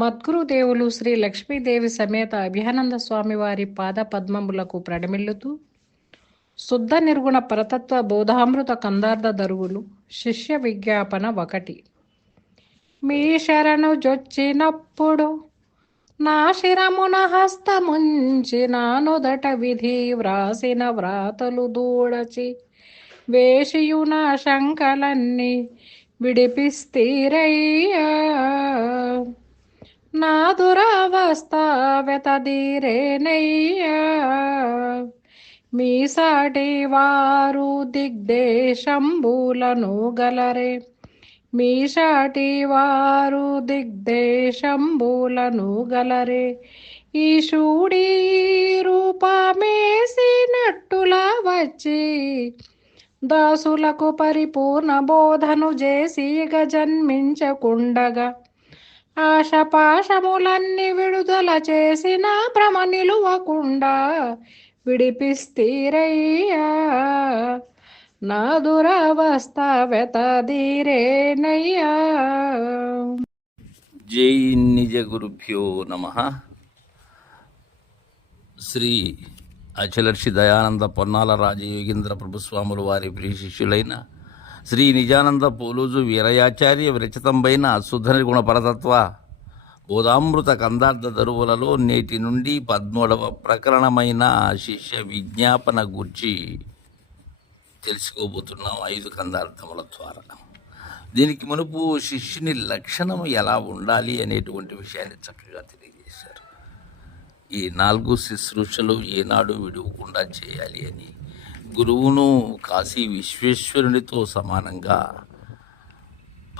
మద్గురుదేవులు శ్రీ లక్ష్మీదేవి సమేత అభయానంద స్వామి వారి పాద పద్మములకు ప్రణమిల్లుతూ శుద్ధ నిర్గుణ పరతత్వ బోధామృత కందార్థ దరువులు శిష్య విజ్ఞాపన 1. మీ శరణు జొచ్చినప్పుడు నా శిరమున హస్తముంచి నానుదట విధి వ్రాసిన వ్రాతలు దూడచి వేషియు నా శంకలన్నీ విడిపిస్తీరయ్యా. నా దురవస్థ వెతదీరేనయ్యా. మీ సాటి వారు దిగ్దేశంబులను గలరే. మీ సాటి వారు దిగ్దేశంబులను గలరే. ఈశుడీ రూపమేసినట్టులా వచ్చి దాసులకు పరిపూర్ణ బోధను చేసిగ జన్మించకుండగా ఆశపాశములన్నీ విడుదల చేసిన భ్రమ నిలువకుండా విడిపిస్తీరయ్యా. నా దురవస్థ వెతదీరేనయ్యా. జై నిజ గురుభ్యో నమః. శ్రీ అచలర్షి దయానంద పొన్నాల రాజయోగేంద్ర ప్రభుస్వాములు వారి ప్రియ శిష్యులైన శ్రీ నిజానంద పోలూజు వీరయాచార్య విరచితంపైన శుద్ధ నిర్గుణ పరతత్వ బోధామృత కందార్థ దరువులలో నేటి నుండి 13వ ప్రకరణమైన శిష్య విజ్ఞాపన గురించి తెలుసుకోబోతున్నాం 5 కందార్థముల ద్వారా. దీనికి మునుపు శిష్యుని లక్షణం ఎలా ఉండాలి అనేటువంటి విషయాన్ని చక్కగా తెలియజేశారు. ఈ 4 శుశ్రూషలు ఏనాడు విడువకుండా చేయాలి అని, గురువును కాశీ విశ్వేశ్వరునితో సమానంగా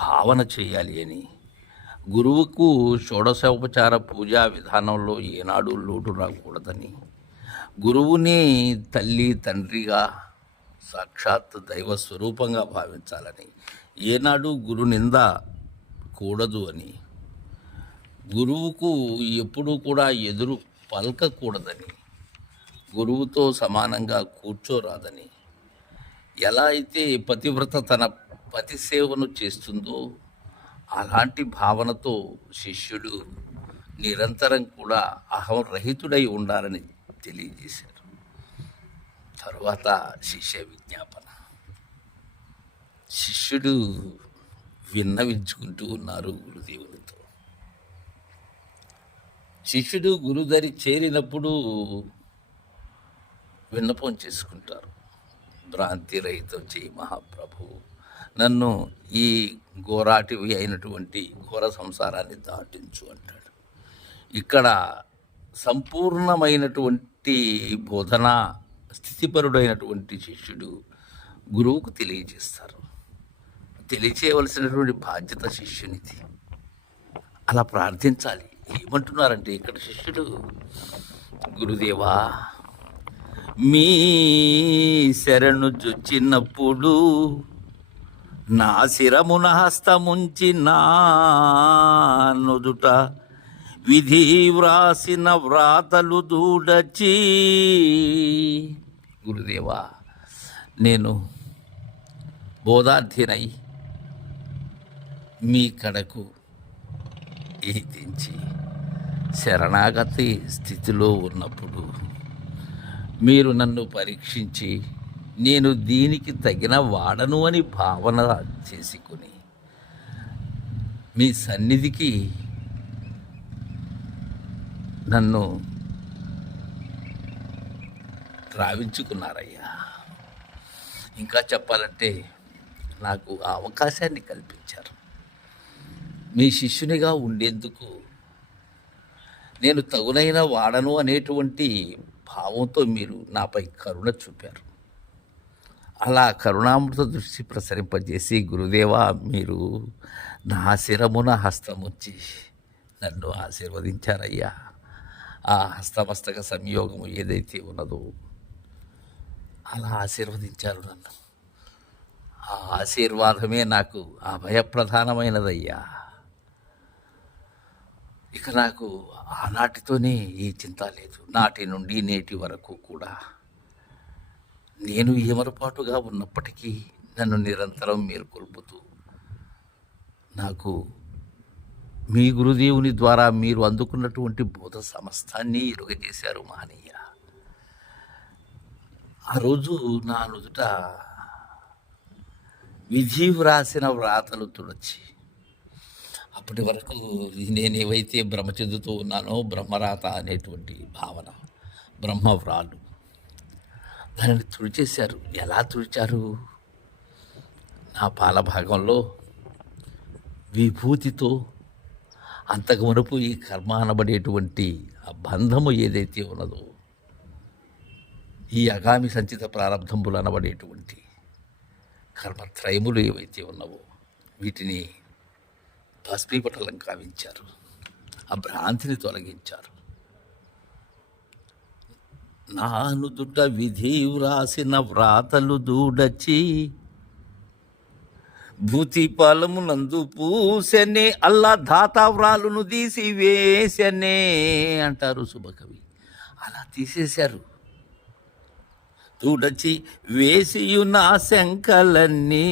భావన చేయాలి అని, గురువుకు షోడశోపచార పూజా విధానంలో ఏనాడు లోటు రాకూడదని, గురువుని తల్లి తండ్రిగా సాక్షాత్ దైవ స్వరూపంగా భావించాలని, ఏనాడు గురు నింద కూడదు అని, గురువుకు ఎప్పుడూ కూడా ఎదురు పలకకూడదని, గురువుతో సమానంగా కూర్చోరాదని, ఎలా అయితే పతివ్రత తన పతి సేవను చేస్తుందో అలాంటి భావనతో శిష్యుడు నిరంతరం కూడా అహంరహితుడై ఉండాలని తెలియజేశారు. తరువాత శిష్య విజ్ఞాపన. శిష్యుడు విన్నవించుకుంటూ ఉన్నారు గురుదేవునితో. శిష్యుడు గురుదరి చేరినప్పుడు విన్నపం చేసుకుంటారు. భ్రాంతి రహితం చేయి మహాప్రభు, నన్ను ఈ ఘోరాటివి అయినటువంటి ఘోర సంసారాన్ని దాటించు అంటాడు. ఇక్కడ సంపూర్ణమైనటువంటి బోధన స్థితిపరుడైనటువంటి శిష్యుడు గురువుకు తెలియజేస్తారు. తెలియచేయవలసినటువంటి బాధ్యత శిష్యునిది. అలా ప్రార్థించాలి. ఏమంటున్నారంటే ఇక్కడ శిష్యుడు, గురుదేవా మీ శరణు జొచ్చినప్పుడు నా శిరమున హస్తముంచి నా నుదుట విధి వ్రాసిన వ్రాతలు దూడచి. గురుదేవా, నేను బోధార్థినై మీ కడకు ఏతించి శరణాగతి స్థితిలో ఉన్నప్పుడు మీరు నన్ను పరీక్షించి నేను దీనికి తగిన వాడను అని భావన చేసుకొని మీ సన్నిధికి నన్ను రావించుకున్నారయ్యా. ఇంకా చెప్పాలంటే నాకు ఆ అవకాశాన్ని కల్పించారు. మీ శిష్యునిగా ఉండేందుకు నేను తగునైన వాడను అనేటువంటి భావంతో మీరు నాపై కరుణ చూపారు. అలా కరుణామృత దృష్టి ప్రసరింపజేసి, గురుదేవా మీరు నా శిరమున హస్తముంచి నన్ను ఆశీర్వదించారయ్యా. ఆ హస్తమస్తక సంయోగము ఏదైతే ఉన్నదో అలా ఆశీర్వదించారు నన్ను. ఆ ఆశీర్వాదమే నాకు అభయప్రధానమైనదయ్యా. ఇక నాకు ఆనాటితోనే ఏ చింత లేదు. నాటి నుండి నేటి వరకు కూడా నేను ఏమరపాటుగా ఉన్నప్పటికీ నన్ను నిరంతరం మేల్కొల్పుతూ నాకు మీ గురుదేవుని ద్వారా మీరు అందుకున్నటువంటి బోధ సమస్తాన్ని ఎరుగజేశారు మహనీయ. ఆ రోజు నా నుదుట విధి వ్రాసిన వ్రాతలు తుడచి, అప్పటి వరకు నేను ఏవైతే భ్రమ చెందుతూ ఉన్నానో, బ్రహ్మరాత అనేటువంటి భావన, బ్రహ్మవ్రాలు, దానిని తుడిచేశారు. ఎలా తుడిచారు? నా పాల భాగంలో విభూతితో అంతకు మునుపు ఈ కర్మ అనబడేటువంటి ఆ బంధము ఏదైతే ఉన్నదో, ఈ అగామి సంచిత ప్రారంభంబులు అనబడేటువంటి కర్మత్రయములు ఏవైతే ఉన్నావో వీటిని భస్మీపటలం కావించారు. ఆ భ్రాంతిని తొలగించారు. నా నుదుట విధి వ్రాసిన వ్రాతలు దూడచి భూతి పాలమునందు పూసెనే అల్లా ధాతావ్రాలును తీసి వేసెనే అంటారు శుభకవి. అలా తీసేశారు. తుడచి వేసియు నా శంకలన్నీ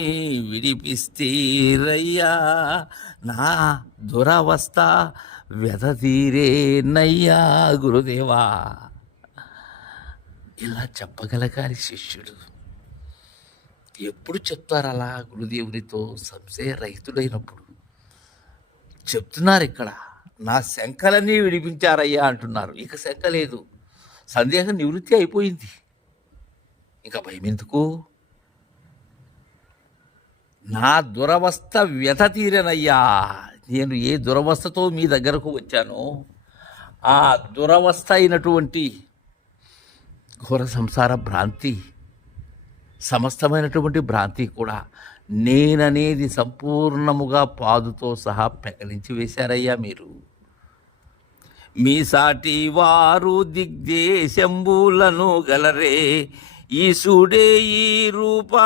విడిపిస్తీరయ్యా, నా దురవస్థ వెదతీరేనయ్యా గురుదేవా. ఇలా చెప్పగలగాలి శిష్యుడు. ఎప్పుడు చెప్తారు అలా గురుదేవునితో? సంశయరహితుడైనప్పుడు చెప్తున్నారు. ఇక్కడ నా శంకలన్నీ విడిపించారయ్యా అంటున్నారు. ఇక శంక లేదు, సందేహం నివృత్తి అయిపోయింది. ఇంకా భయం ఎందుకు? నా దురవస్థ వ్యథ తీరనయ్యా. నేను ఏ దురవస్థతో మీ దగ్గరకు వచ్చానో ఆ దురవస్థ అయినటువంటి ఘోర సంసార భ్రాంతి, సమస్తమైనటువంటి భ్రాంతి కూడా నేననేది సంపూర్ణముగా పాదుతో సహా పెకలించి వేశారయ్యా మీరు. మీ సాటి వారు దిగ్దేశంబులను గలరే, ఈశుడే ఈ రూపా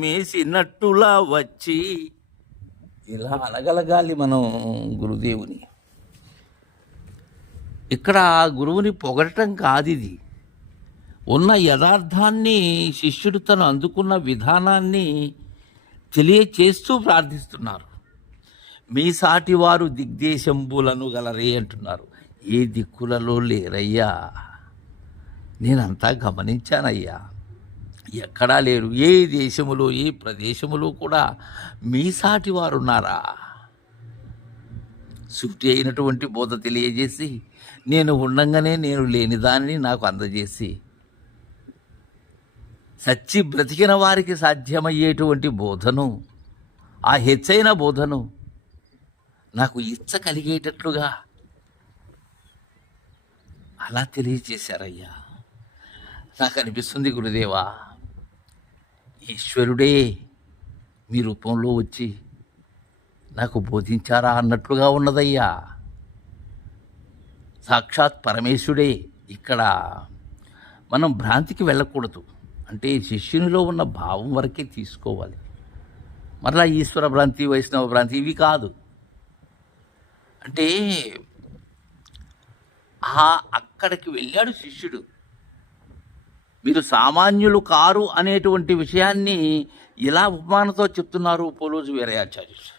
మేసినట్టులా వచ్చి. ఇలా అనగలగాలి మనం గురుదేవుని. ఇక్కడ గురువుని పొగడటం కాదు, ఇది ఉన్న యథార్థాన్ని, శిష్యుడు తను అందుకున్న విధానాన్ని తెలియచేస్తూ ప్రార్థిస్తున్నారు. మీ సాటి వారు దిగ్దేశంబులను గలరే అంటున్నారు. ఏ దిక్కులలో లేరయ్యా, నేనంతా గమనించానయ్యా. ఎక్కడా లేరు. ఏ దేశములో, ఏ ప్రదేశములో కూడా మీ సాటి వారున్నారా? సూటి అయినటువంటి బోధ తెలియజేసి, నేను ఉండంగానే నేను లేని దానిని నాకు అందజేసి, సచ్చి బ్రతికిన వారికి సాధ్యమయ్యేటువంటి బోధను, ఆ హెచ్చైన బోధను నాకు ఇచ్చ కలిగేటట్లుగా అలా తెలియచేశారయ్యా. నాకు అనిపిస్తుంది గురుదేవా, ఈశ్వరుడే మీ రూపంలో వచ్చి నాకు బోధించారా అన్నట్లుగా ఉన్నదయ్యా. సాక్షాత్ పరమేశ్వరుడే. ఇక్కడ మనం భ్రాంతికి వెళ్ళకూడదు. అంటే శిష్యునిలో ఉన్న భావం వరకే తీసుకోవాలి. మరలా ఈశ్వర భ్రాంతి, వైష్ణవ భ్రాంతి ఇవి కాదు. అంటే అక్కడికి వెళ్ళాడు శిష్యుడు. మీరు సామాన్యులు కారు అనేటువంటి విషయాన్ని ఇలా ఉపమానంతో చెప్తున్నారు పోలోజు వీరయాచార్యులు.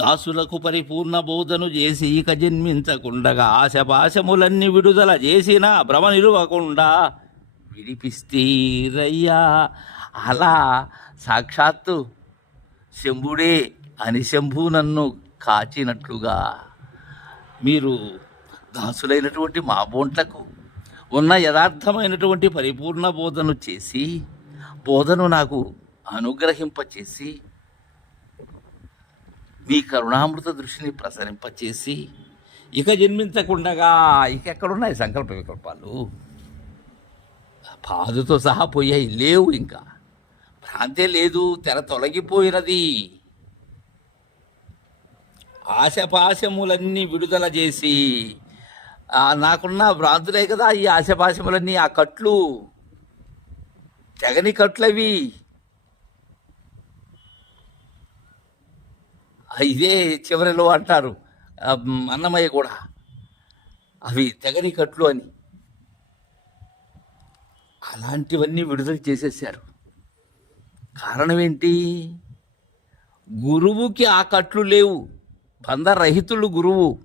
దాసులకు పరిపూర్ణ బోధను చేసి ఇక జన్మించకుండగా ఆశపాశములన్నీ విడుదల చేసిన భ్రమ నిలువకుండా విడిపిస్తీరయ్యా. అలా సాక్షాత్తు శంభుడే అని శంభు నన్ను కాచినట్లుగా మీరు దాసులైనటువంటి మా బోంట్లకు ఉన్న యథార్థమైనటువంటి పరిపూర్ణ బోధను చేసి, బోధను నాకు అనుగ్రహింపచేసి, మీ కరుణామృత దృష్టిని ప్రసరింపచేసి, ఇక జన్మించకుండగా ఇక ఎక్కడున్నాయి సంకల్ప వికల్పాలు? పాదుతో సహా పోయాయి, లేవు. ఇంకా భ్రాంతే లేదు, తెర తొలగిపోయినది. ఆశపాశములన్నీ విడుదల చేసి, నాకున్న భ్రాంతులే కదా ఈ ఆశపాశములన్నీ, ఆ కట్లు, తెగని కట్లవి. ఇదే చివరిలో అంటారు అన్నమయ్య కూడా, అవి తెగని కట్లు అని. అలాంటివన్నీ విడుదల చేసేసారు. కారణం ఏంటి? గురువుకి ఆ కట్లు లేవు. బంధరహితులు గురువు.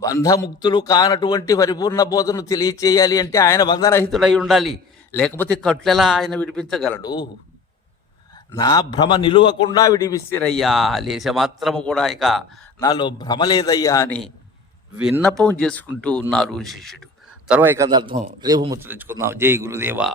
బంధముక్తులు కానటువంటి పరిపూర్ణ బోధను తెలియచేయాలి అంటే ఆయన బంధరహితుడై ఉండాలి. లేకపోతే కట్లెలా ఆయన విడిపించగలడు? నా భ్రమ నిలువకుండా విడిపిస్తారయ్యా, లేశ మాత్రము కూడా ఇక నాలో భ్రమ లేదయ్యా అని విన్నపం చేసుకుంటూ ఉన్నారు శిష్యుడు. తర్వాత కథ అర్థం రేపు ముచ్చరించుకుందాం. జై గురుదేవా.